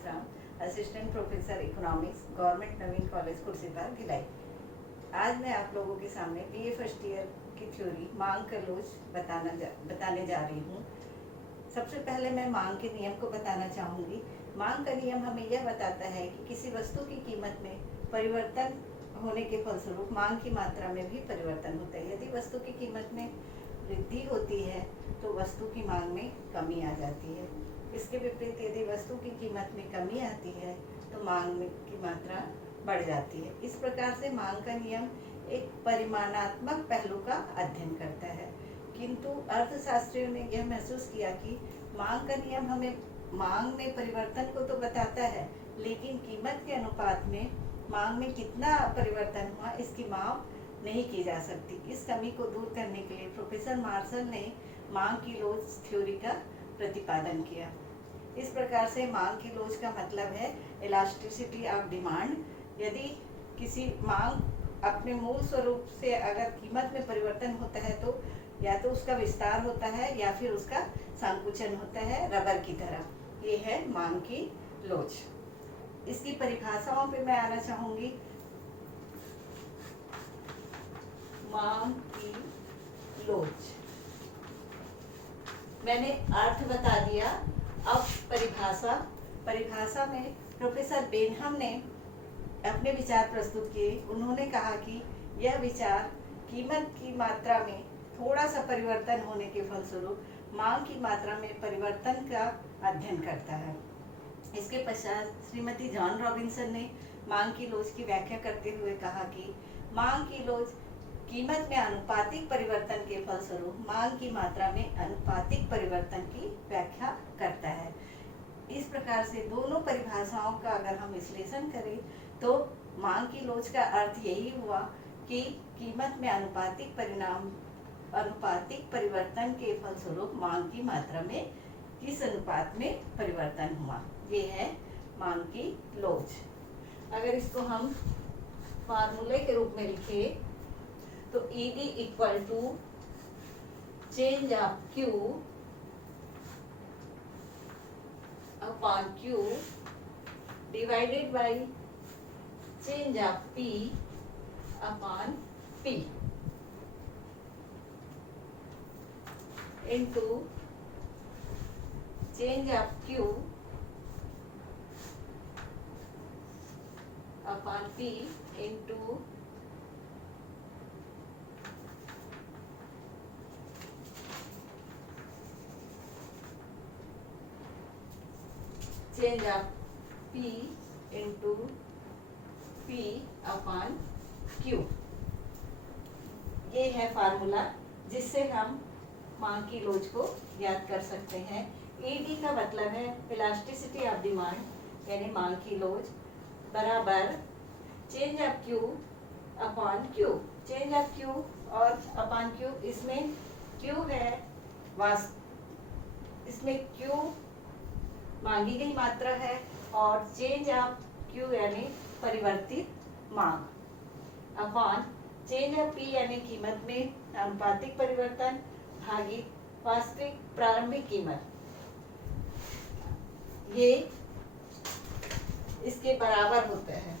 Meshram, assistant professor economics, government Naveen college Khursipar Bhilai. आज मैं आप लोगों के सामने बीए फर्स्ट ईयर की थ्योरी मांग का लोच बताने जा रही हूँ। सबसे पहले मैं मांग के नियम को बताना चाहूँगी। मांग का नियम हमें यह बताता है कि किसी वस्तु की कीमत में परिवर्तन होने के फलस्वरूप मांग की मात्रा में भी परिवर्तन होता है। यदि वस्तु की कीमत में वृद्धि होती है तो वस्तु की मांग में कमी आ जाती है। इसके विपरीत यदि वस्तु की कीमत में कमी आती है तो मांग में की मात्रा बढ़ जाती है। इस प्रकार से मांग का नियम एक परिमाणात्मक पहलू का अध्ययन करता है, किंतु अर्थशास्त्रियों ने यह महसूस किया कि मांग का नियम हमें मांग में परिवर्तन को तो बताता है, लेकिन कीमत के अनुपात में मांग में कितना परिवर्तन हुआ इसकी माप नहीं की जा सकती। इस कमी को दूर करने के लिए प्रोफेसर मार्शल ने मांग की लोच थ्योरी का प्रतिपादन किया। इस प्रकार से मांग की लोच का मतलब है इलास्टिसिटी ऑफ डिमांड। यदि किसी मांग अपने मूल स्वरूप से अगर कीमत में परिवर्तन होता है तो या तो उसका विस्तार होता है या फिर उसका संकुचन होता है, रबर की तरह। ये है मांग की लोच। इसकी परिभाषाओं पे मैं आना चाहूंगी। मांग की लोच मैंने अर्थ बता दिया। अब परिभाषा में प्रोफेसर बेनहम ने अपने विचार प्रस्तुत किए। उन्होंने कहा कि यह विचार कीमत की मात्रा में थोड़ा सा परिवर्तन होने के फलस्वरूप मांग की मात्रा में परिवर्तन का अध्ययन करता है। इसके पश्चात श्रीमती जॉन रॉबिन्सन ने मांग की लोच की व्याख्या करते हुए कहा कि मांग की लोच कीमत में आनुपातिक परिवर्तन के फलस्वरूप मांग की मात्रा में आनुपातिक परिवर्तन की व्याख्या करता है। इस प्रकार से दोनों परिभाषाओं का अगर हम विश्लेषण करें तो मांग की लोच का अर्थ यही हुआ कि कीमत में आनुपातिक परिवर्तन के फलस्वरूप मांग की मात्रा में किस अनुपात में परिवर्तन हुआ, ये है मांग की लोच। अगर इसको हम फार्मूले के रूप में लिखें तो ED equal to change of Q upon Q divided by change of P upon P into change of Q upon P into change of P into P upon Q। ये है फार्मूला जिससे हम मांग की लोच को याद कर सकते हैं। ED का मतलब है इलास्टिसिटी ऑफ डिमांड, यानी मांग की लोच, बराबर change of Q upon Q। Change of Q और अपॉन Q, इसमें Q है इसमें Q मांगी गई मात्रा है और चेंज ऑफ Q यानी परिवर्तित मांग, अपॉन चेंज ऑफ P यानी कीमत में आनुपातिक परिवर्तन भागी वास्तविक प्रारंभिक कीमत। ये इसके बराबर होता है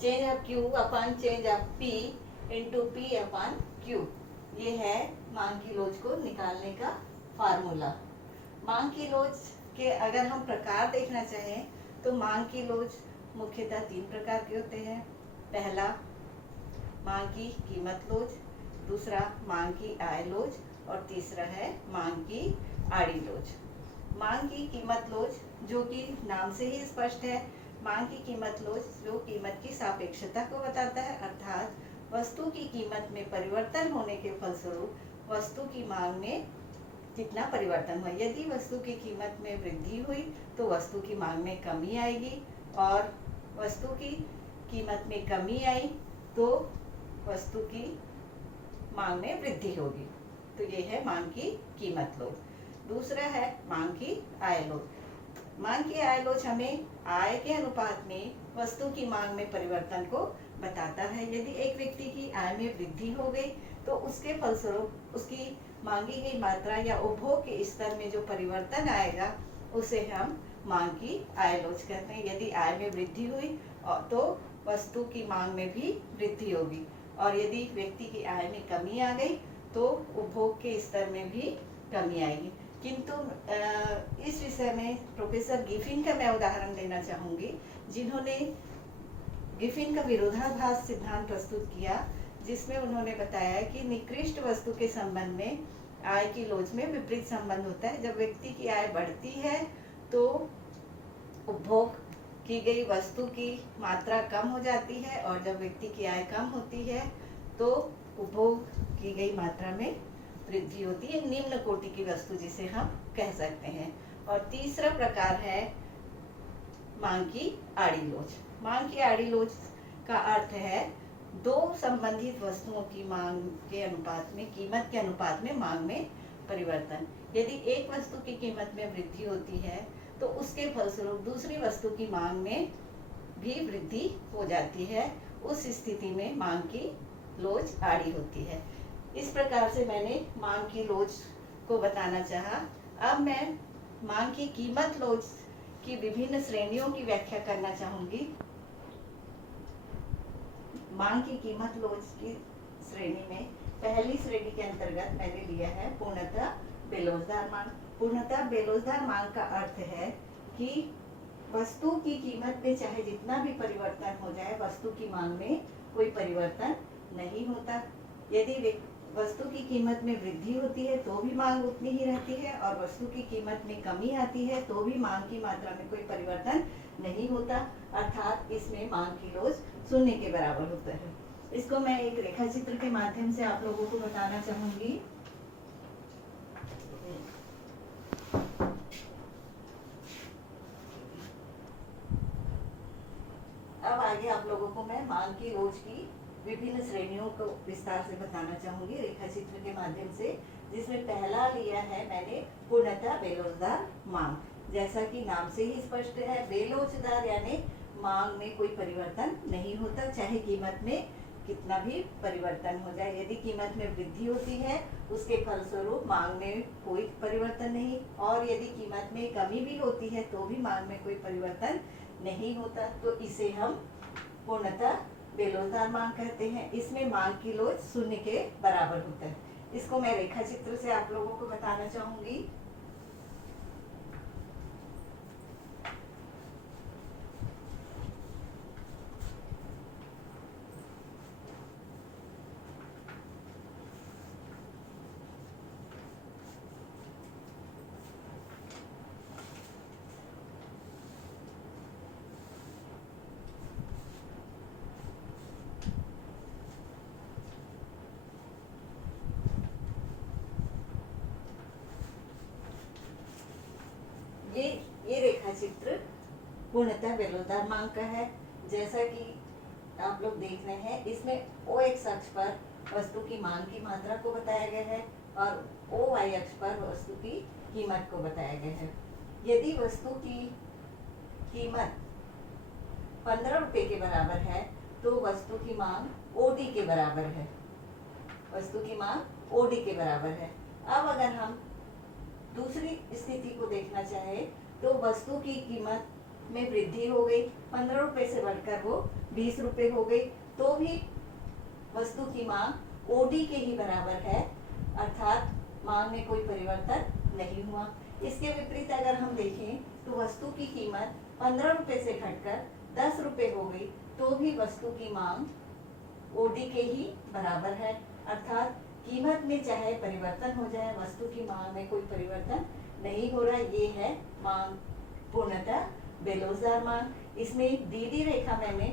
change of Q upon change of P into P upon Q। ये है मांग की लोच को निकालने का फार्मूला। मांग की लोच के अगर हम प्रकार देखना चाहें तो मांग की लोच मुख्यतः 3 प्रकार के होते हैं। पहला मांग की कीमत लोच, दूसरा मांग की आय लोच और तीसरा है मांग की आड़ी लोच। मांग की कीमत लोच जो कि नाम से ही स्पष्ट है, मांग की कीमत लोच जो कीमत की सापेक्षता को बताता है, अर्थात वस्तु की कीमत में परिवर्तन होने के फलस्वरूप वस्तु की मांग में कितना परिवर्तन हुआ। यदि वस्तु की कीमत में वृद्धि हुई तो वस्तु की मांग में कमी आएगी, और वस्तु की कीमत में कमी आई तो वस्तु की मांग में वृद्धि होगी। तो ये है मांग की कीमत लोच। दूसरा है मांग की आय लोच। मांग की आय लोच हमें आय के अनुपात में वस्तु की मांग में परिवर्तन को बताता है। यदि एक व्यक्ति की आय में वृद्धि हो गई तो उसके फलस्वरूप उसकी मांगी गई मात्रा या उपभोग के स्तर में जो परिवर्तन आएगा उसे हम मांग की आय लोच कहते हैं। यदि आय में वृद्धि हुई तो वस्तु की मांग में भी वृद्धि होगी, और यदि व्यक्ति की आय में कमी आ गई तो उपभोग के स्तर में भी कमी आएगी। किंतु इस विषय में प्रोफेसर गिफिन का मैं उदाहरण देना चाहूँगी, जिन्होंने गिफिन का विरोधाभास सिद्धांत प्रस्तुत किया, जिसमें उन्होंने बताया कि निकृष्ट वस्तु के संबंध में आय की लोच में विपरीत संबंध होता है। जब व्यक्ति की आय बढ़ती है तो उपभोग की गई वस्तु की मात्रा कम हो जाती है, और जब व्यक्ति की आय कम होती है तो उपभोग की गई मात्रा में वृद्धि होती है। निम्न कोटि की वस्तु जिसे हम कह सकते हैं। और तीसरा प्रकार है मांग की आड़ी लोच। मांग की आड़ी लोच का अर्थ है दो संबंधित वस्तुओं की मांग के अनुपात में, कीमत के अनुपात में मांग में परिवर्तन। यदि एक वस्तु की कीमत में वृद्धि होती है तो उसके फलस्वरूप दूसरी वस्तु की मांग में भी वृद्धि हो जाती है। उस स्थिति में मांग की लोच आड़ी होती है। इस प्रकार से मैंने मांग की लोच को बताना चाहा। अब मैं मांग की कीमत लोच की विभिन्न श्रेणियों की व्याख्या करना चाहूंगी। मांग की कीमत लोच की श्रेणी में पहली श्रेणी के अंतर्गत मैंने लिया है पूर्णतः बेरोजगार मांग। पूर्णतः बेरोजगार मांग का अर्थ है कि वस्तु की कीमत में चाहे जितना भी परिवर्तन हो जाए, वस्तु की मांग में कोई परिवर्तन नहीं होता। यदि वस्तु की कीमत में वृद्धि होती है तो भी मांग उतनी ही रहती है, और वस्तु की कीमत में कमी आती है तो भी मांग की मात्रा में कोई परिवर्तन नहीं होता। अर्थात इसमें मांग की लोच शून्य के बराबर होता है। इसको मैं एक रेखा चित्र के माध्यम से आप लोगों को बताना चाहूंगी। अब आगे आप लोगों को मैं मांग की लोच की विभिन्न श्रेणियों को विस्तार से बताना चाहूंगी रेखा चित्र के माध्यम से, जिसमें पहला लिया है मैंने पूर्णतः बेरोजगार मांग। जैसा कि नाम से ही स्पष्ट है, बेरोजगार यानी मांग में कोई परिवर्तन नहीं होता, चाहे कीमत में कितना भी परिवर्तन हो जाए। यदि कीमत में वृद्धि होती है उसके फलस्वरूप मांग में कोई परिवर्तन नहीं, और यदि कीमत में कमी भी होती है तो भी मांग में कोई परिवर्तन नहीं होता। तो इसे हम पूर्णतः बेरोजगार मांग कहते हैं। इसमें मांग की लोच शून्य के बराबर होता है। इसको मैं रेखा चित्र से आप लोगों को बताना चाहूंगी। ये रेखा चित्र पूर्णतः बेरोजगार मांग का है। जैसा कि आप लोग देख रहे हैं, इसमें ओ एक्स अक्ष पर वस्तु की मांग की मात्रा को बताया गया है और ओ वाई अक्ष पर वस्तु की कीमत को बताया गया है। यदि वस्तु की कीमत 15 रुपए के बराबर है तो वस्तु की मांग ओडी के बराबर है। वस्तु की मांग ओडी के बराबर है। अब अगर हम दूसरी स्थिति को देखना चाहे तो वस्तु की कीमत में वृद्धि हो गई, 15 रुपए से बढ़कर वो 20 रुपए हो गई, तो भी वस्तु की मांग ओडी के ही बराबर है, अर्थात मांग में कोई परिवर्तन नहीं हुआ। इसके विपरीत अगर हम देखें तो वस्तु की कीमत 15 रुपए से घटकर 10 रुपए हो गई, तो भी वस्तु की मांग ओडी के ही बराबर है, अर्थात कीमत में चाहे परिवर्तन हो जाए, वस्तु की मांग में कोई परिवर्तन नहीं हो रहा। ये है मांग पूर्णतः बेरोजगार मांग। इसमें दीदी रेखा मैंने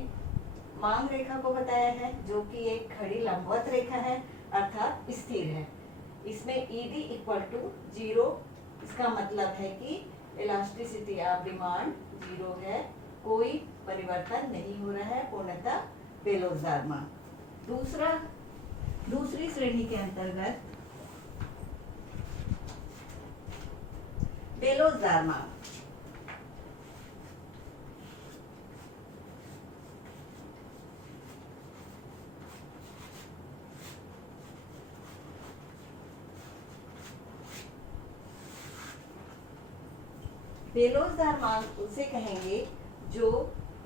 मांग रेखा को बताया है, जो कि एक खड़ी लंबवत रेखा है, अर्थात स्थिर है। इसमें ईडी इक्वल टू 0, इसका मतलब है कि इलास्टिसिटी ऑफ डिमांड 0 है, कोई परिवर्तन नहीं हो रहा है, पूर्णतः बेरोजगार मांग। दूसरी श्रेणी के अंतर्गत बेरोजगार मांग। बेरोजगार मांग उसे कहेंगे जो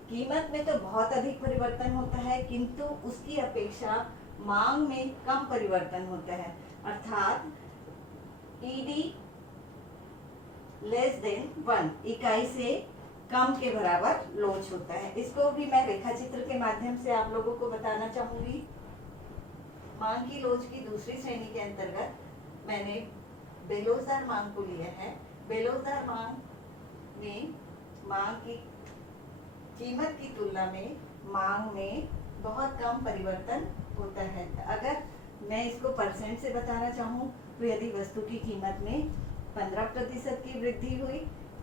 कीमत में तो बहुत अधिक परिवर्तन होता है किंतु उसकी अपेक्षा मांग में कम परिवर्तन होता है, अर्थात ईडी लेस देन 1 इकाई से कम के बराबर लोच होता है। इसको भी मैं रेखा चित्र के माध्यम से आप लोगों को बताना चाहूंगी। मांग की लोच की दूसरी श्रेणी के अंतर्गत मैंने बेरोजगार मांग को लिया है। बेरोजगार मांग में मांग की कीमत की तुलना में मांग में बहुत कम परिवर्तन होता है। अगर मैं इसको परसेंट से बताना चाहूँ तो यदि वस्तु की कीमत में 15% की वृद्धि हुई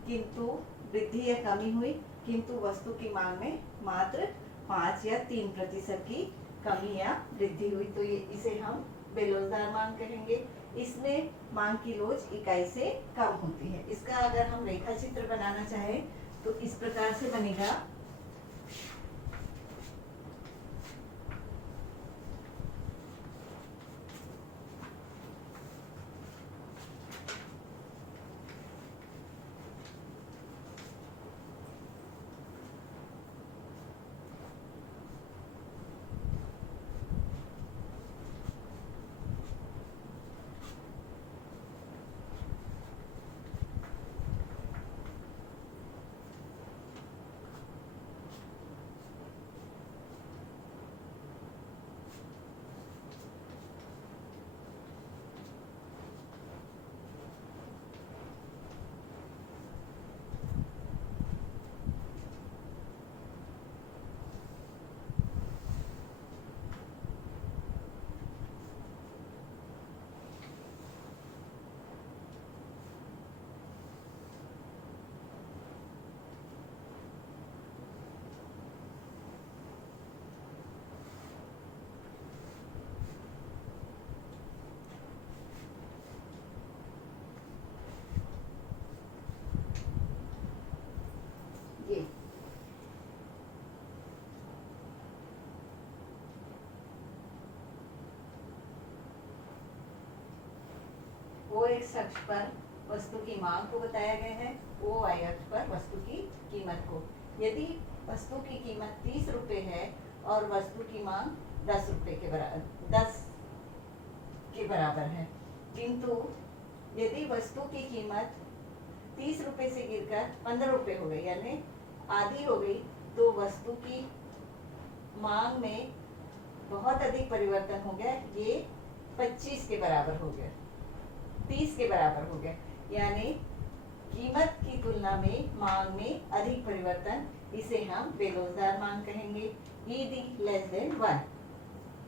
किंतु वृद्धि या कमी हुई किंतु वस्तु की मांग में मात्र 5 या 3% की कमी या वृद्धि हुई तो ये इसे हम बेरोजगार मांग कहेंगे। इसमें मांग की लोच इकाई से कम होती है। इसका अगर हम रेखा चित्र बनाना चाहें तो इस प्रकार से बनेगा। ये ओ एक्स अक्ष पर वस्तु की मांग को बताया गया है, ओ वाई अक्ष पर वस्तु की कीमत को। यदि वस्तु की कीमत 30 रुपए है और वस्तु की मांग 10 रुपए के बराबर है किंतु यदि वस्तु की कीमत 30 रुपए से गिरकर 15 रुपए हो गई यानी आधी हो गई तो वस्तु की मांग में बहुत अधिक परिवर्तन हो गया। ये 25 के बराबर हो गया, 30 के बराबर हो गया यानी कीमत की तुलना में मांग में अधिक परिवर्तन, इसे हम बेरोजगार मांग कहेंगे। ED less than 1।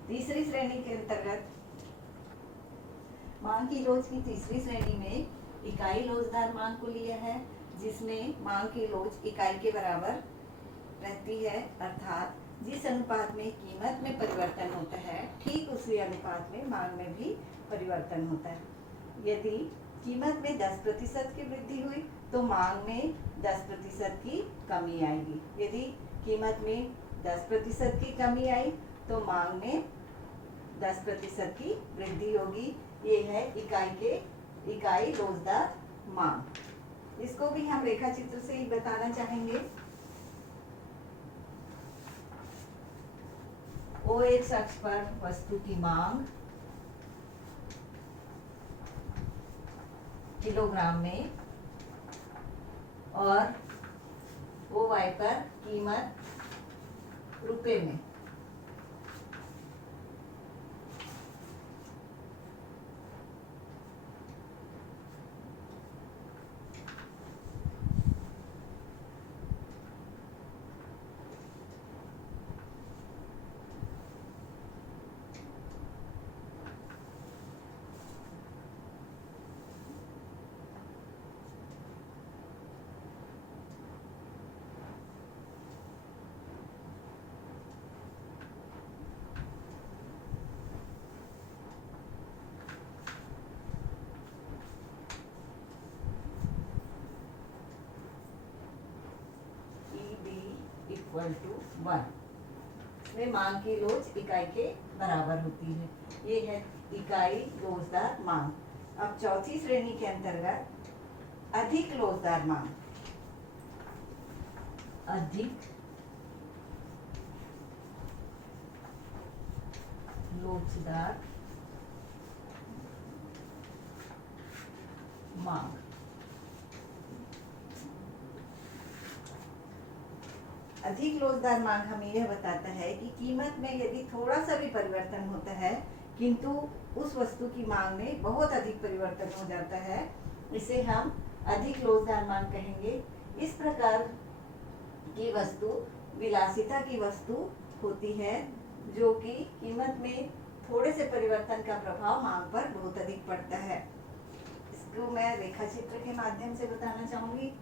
तीसरी श्रेणी के अंतर्गत मांग की लोच की तीसरी श्रेणी में इकाई लोचदार मांग को लिया है जिसमें मांग की लोच इकाई के बराबर रहती है, अर्थात जिस अनुपात में कीमत में परिवर्तन होता है ठीक उसी अनुपात में मांग में भी परिवर्तन होता है। यदि कीमत में 10% की वृद्धि हुई तो मांग में 10% की कमी आएगी। यदि कीमत में 10% की कमी आई तो मांग में 10% की वृद्धि होगी। ये है इकाई रोजदार मांग। इसको भी हम रेखा चित्र से ही बताना चाहेंगे। ओ एक्स अक्ष पर वस्तु की मांग किलोग्राम में और ओ वाई पर कीमत रुपए में। इक्वल टू 1 में मांग की लोच इकाई के बराबर होती है। ये है इकाई लोचदार मांग। अब चौथी श्रेणी के अंतर्गत अधिक लोचदार मांग। अधिक लोचदार मांग। अधिक लोचदार मांग हमें यह बताता है कि कीमत में यदि थोड़ा सा भी परिवर्तन होता है किंतु उस वस्तु की मांग में बहुत अधिक परिवर्तन हो जाता है, इसे हम अधिक लोचदार मांग कहेंगे। इस प्रकार की वस्तु विलासिता की वस्तु होती है जो कि कीमत में थोड़े से परिवर्तन का प्रभाव मांग पर बहुत अधिक पड़ता है। इसको मैं रेखा चित्र के माध्यम से बताना चाहूंगी।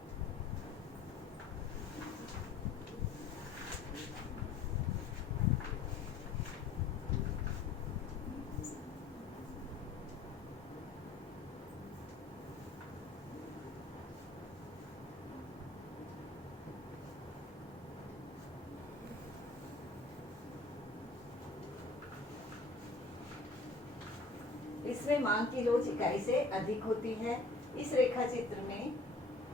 इसमें मांग की लोच इकाई से अधिक होती है। इस रेखा चित्र में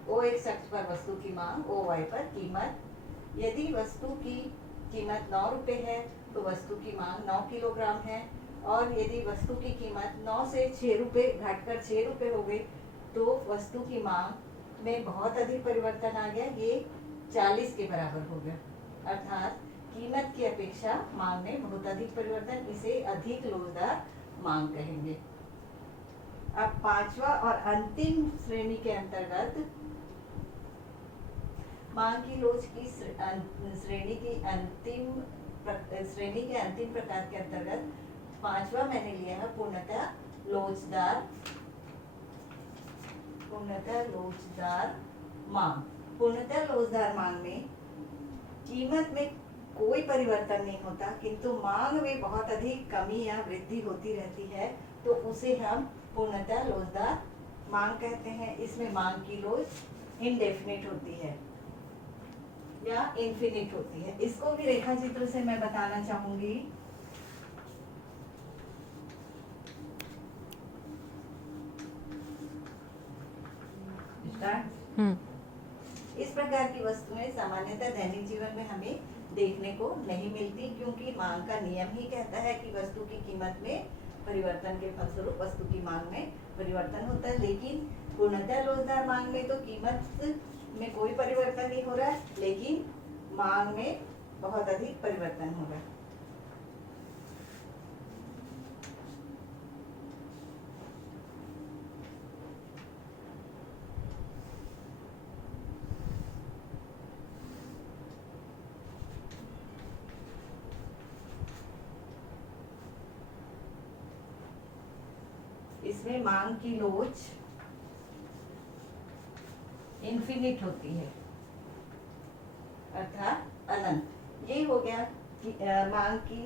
O x अक्ष पर वस्तु की मांग, O y पर कीमत। यदि वस्तु की कीमत 9 रुपए है तो वस्तु की मांग 9 किलोग्राम है, और यदि वस्तु की कीमत 9 से 6 रुपए घटकर 6 रुपए हो गई तो वस्तु की मांग में बहुत अधिक परिवर्तन आ गया, ये 40 के बराबर हो गया। अर्थात कीमत की अपेक्षा मांग में बहुत अधिक परिवर्तन, इसे अधिक लोचदार मांग कहेंगे। अब पांचवा और अंतिम श्रेणी के अंतर्गत मांग की लोच की श्रेणी के अंतिम प्रकार के अंतर्गत पांचवा मैंने लिया है पूर्णतः लोचदार मांग। पूर्णतः लोचदार मांग में कीमत में कोई परिवर्तन नहीं होता किंतु मांग में बहुत अधिक कमी या वृद्धि होती रहती है, तो उसे हम पूर्णतः लोचदार मांग कहते हैं। इसमें मांग की लोच इंडेफिनिट होती है या इनफिनिट होती है। इसको भी रेखा चित्र से मैं बताना चाहूंगी। इस प्रकार की वस्तुएं सामान्यतः दैनिक जीवन में हमें देखने को नहीं मिलती, क्योंकि मांग का नियम ही कहता है कि वस्तु की कीमत में परिवर्तन के फलस्वरूप वस्तु की मांग में परिवर्तन होता है। लेकिन पूर्णतः लोचदार मांग में तो कीमत में कोई परिवर्तन नहीं हो रहा है, लेकिन मांग में बहुत अधिक परिवर्तन हो रहा है। इसमें मांग की लोच इनफिनिट होती है, अर्थात अनंत। ये हो गया कि मांग की